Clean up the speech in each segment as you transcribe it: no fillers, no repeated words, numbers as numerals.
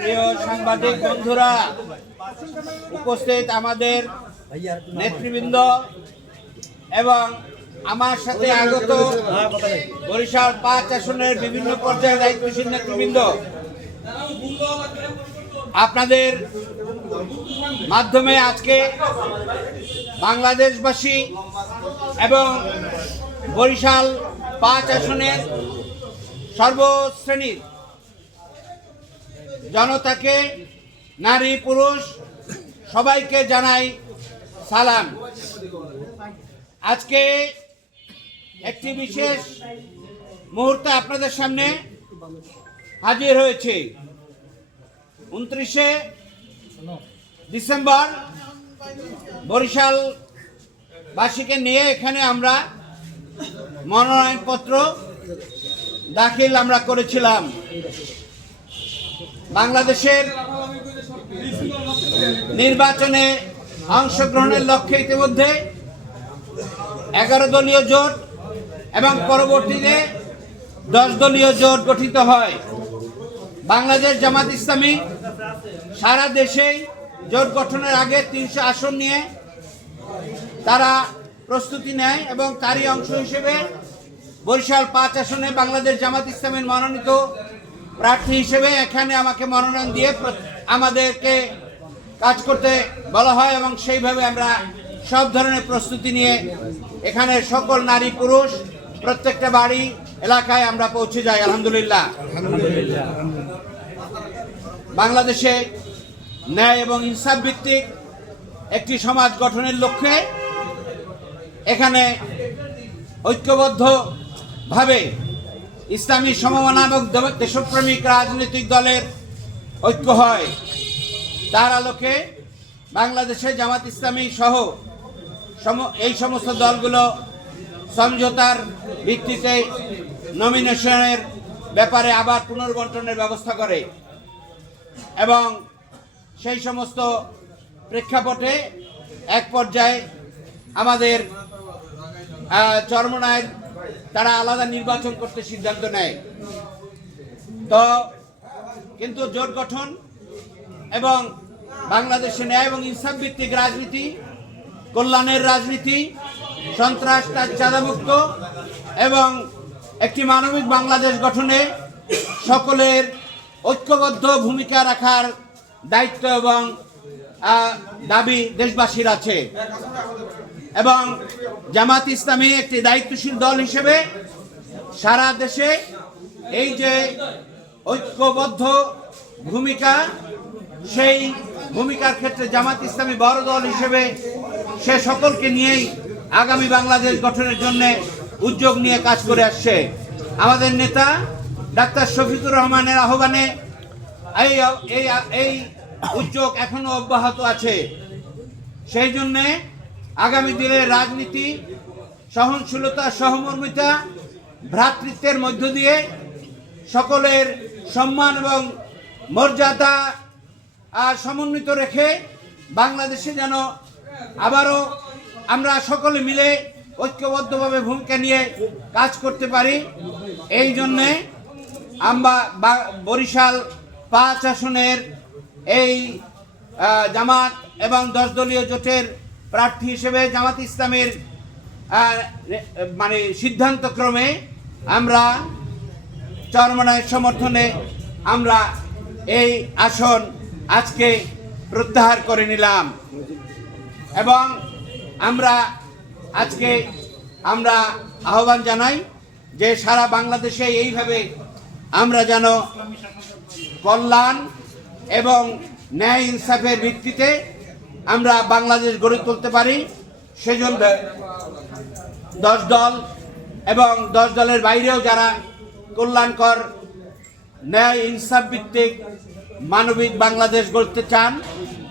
প্রিয় সাংবাদিক বন্ধুরা, উপস্থিত আমাদের নেতৃবৃন্দ এবং আমার সাথে আগত বরিশাল ৫ আসনের বিভিন্ন পর্যায়ের দায়িত্বশীল নেতৃবৃন্দ, আপনাদের মাধ্যমে আজকে বাংলাদেশবাসী এবং বরিশাল ৫ আসনের সর্বশ্রেণীর জনতাকে, নারী পুরুষ সবাইকে জানাই সালাম। আজকে একটি বিশেষ মুহূর্তে আপনাদের সামনে হাজির হয়েছে। 29শে ডিসেম্বর বরিশালবাসীকে নিয়ে এখানে আমরা মনোনয়নপত্র দাখিল করেছিলাম। বাংলাদেশের নির্বাচনে অংশগ্রহণের লক্ষ্যে ইতিমধ্যে 11 দলীয় জোট এবং পরবর্তীতে 10 দলীয় জোট গঠিত হয়। বাংলাদেশ জামাত ইসলামী সারা দেশেই জোট গঠনের আগে 300 আসন নিয়ে তারা প্রস্তুতি নেয় এবং তারই অংশ হিসেবে বরিশাল 5 আসনে বাংলাদেশ জামাত ইসলামের মনোনীত প্রার্থী হিসেবে এখানে আমাকে মনোনয়ন দিয়ে আমাদেরকে কাজ করতে বলা হয় এবং সেইভাবে আমরা সব ধরনের প্রস্তুতি নিয়ে এখানে সকল নারী পুরুষ প্রত্যেকটা বাড়ি এলাকায় আমরা পৌঁছে যাই। আলহামদুলিল্লাহ। বাংলাদেশে ন্যায় এবং ইনসাফ ভিত্তিক একটি সমাজ গঠনের লক্ষ্যে এখানে ঐক্যবদ্ধভাবে ইসলামী সমমনা এবং দেশপ্রেমিক রাজনৈতিক দলের ঐক্য হয়। তার আলোকে বাংলাদেশে জামাত ইসলামী সহ এই সমস্ত দলগুলো সমঝোতার ভিত্তিতে নমিনেশনের ব্যাপারে আবার পুনর্বণ্টনের ব্যবস্থা করে এবং সেই সমস্ত প্রেক্ষাপটে এক পর্যায়ে আমাদের চরমনায় তারা আলাদা নির্বাচন করতে সিদ্ধান্ত নেয়। তো কিন্তু জোট গঠন এবং বাংলাদেশে ন্যায় এবং ইনসাফ ভিত্তিক রাজনীতি, কল্যাণের রাজনীতি, সন্ত্রাস চাঁদামুক্ত এবং একটি মানবিক বাংলাদেশ গঠনে সকলের ঐক্যবদ্ধ ভূমিকা রাখার দায়িত্ব এবং দাবি দেশবাসীর আছে এবং জামাত ইসলামী একটি দায়িত্বশীল দল হিসেবে সারা দেশে এই যে ঐক্যবদ্ধ ভূমিকা, সেই ভূমিকার ক্ষেত্রে জামাত ইসলামী বড় দল হিসেবে সে সকলকে নিয়েই আগামী বাংলাদেশ গঠনের জন্য উদ্যোগ নিয়ে কাজ করে আসছে। আমাদের নেতা ডাক্তার শফিকুর রহমানের আহ্বানে এই উদ্যোগ এখনো অব্যাহত আছে। সেই জন্যে আগামী দিনের রাজনীতি সহনশীলতা, সহমর্মিতা, ভ্রাতৃত্বের মধ্য দিয়ে সকলের সম্মান এবং মর্যাদা সমন্বিত রেখে বাংলাদেশে যেন আবারও আমরা সকলে মিলে ঐক্যবদ্ধভাবে ভূমিকা নিয়ে কাজ করতে পারি, এই জন্যে আমরা বরিশাল 5 আসনের এই জামাত এবং 10 দলীয় জোটের প্রার্থী হিসেবে জামাত ইসলামের সিদ্ধান্তক্রমে আমরা চরমনায়ের সমর্থনে আমরা এই আসন আজকে প্রত্যাহার করে নিলাম এবং আমরা আহ্বান জানাই যে সারা বাংলাদেশে এইভাবে আমরা যেন কল্যাণ এবং ন্যায় ইনসাফের ভিত্তিতে আমরা বাংলাদেশ গড়ে তুলতে পারি। সেজন্য 10 দল এবং 10 দলের বাইরেও যারা কল্যাণকর ন্যায় ইনসাফ ভিত্তিক মানবিক বাংলাদেশ গড়তে চান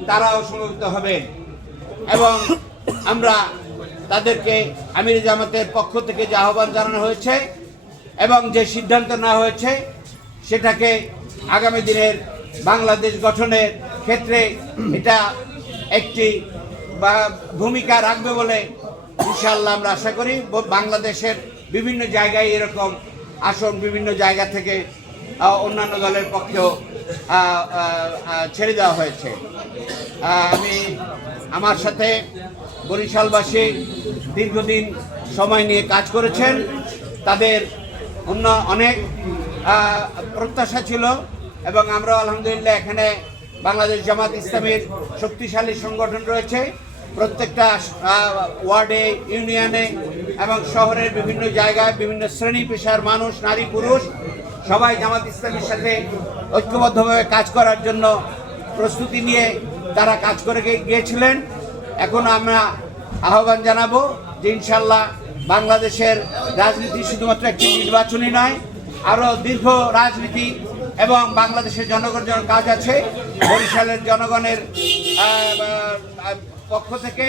তারাও সমবেত হবেন এবং আমরা তাদেরকে আমির জামাতের পক্ষ থেকে যে আহ্বান জানানো হয়েছে এবং যে সিদ্ধান্ত নেওয়া হয়েছে সেটাকে আগামী দিনের বাংলাদেশ গঠনের ক্ষেত্রে এটা একটি ভূমিকা রাখবে বলে ইনশাআল্লাহ আমরা আশা করি। বাংলাদেশের বিভিন্ন জায়গায় এরকম আসন বিভিন্ন জায়গা থেকে অন্যান্য দলের পক্ষেও ছেড়ে দেওয়া হয়েছে। আমি আমার সাথে বরিশালবাসী দীর্ঘদিন সময় নিয়ে কাজ করেছেন, তাদের অনেক প্রত্যাশা ছিল এবং আমরা আলহামদুলিল্লাহ এখানে বাংলাদেশ জামাত ইসলামীর শক্তিশালী সংগঠন রয়েছে। প্রত্যেকটা ওয়ার্ডে, ইউনিয়নে এবং শহরের বিভিন্ন জায়গায় বিভিন্ন শ্রেণী পেশার মানুষ, নারী পুরুষ সবাই জামাত ইসলামীর সাথে ঐক্যবদ্ধভাবে কাজ করার জন্য প্রস্তুতি নিয়ে তারা কাজ করে গিয়েছিলেন। এখন আমরা আহ্বান জানাবো যে ইনশাল্লাহ বাংলাদেশের রাজনীতি শুধুমাত্র একটি নির্বাচনী নয়, আরও দীর্ঘ রাজনীতি এবং বাংলাদেশের জনগণের কাজ আছে। বরিশালের জনগণের পক্ষ থেকে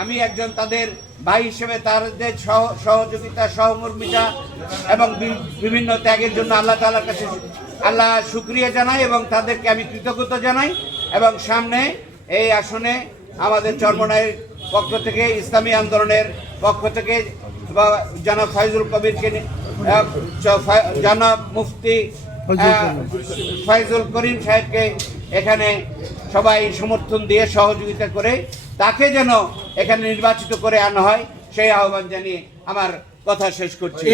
আমি একজন তাদের ভাই হিসেবে তাদের সহযোগিতা, সহমর্মিতা এবং বিভিন্ন ত্যাগের জন্য আল্লাহ তাআলার কাছে শুকরিয়া জানাই এবং তাদেরকে আমি কৃতজ্ঞতা জানাই। এবং সামনে এই আসনে আমাদের চরমনাইয়ের পক্ষ থেকে, ইসলামী আন্দোলনের পক্ষ থেকে জনাব ফয়জুল কবিরকে, জনাব মুফতি ফয়জুল করিম সাহেবকে এখানে সবাই সমর্থন দিয়ে সহযোগিতা করে তাকে যেন এখানে নির্বাচিত করে আনা হয়, সেই আহ্বান জানিয়ে আমার কথা শেষ করছি।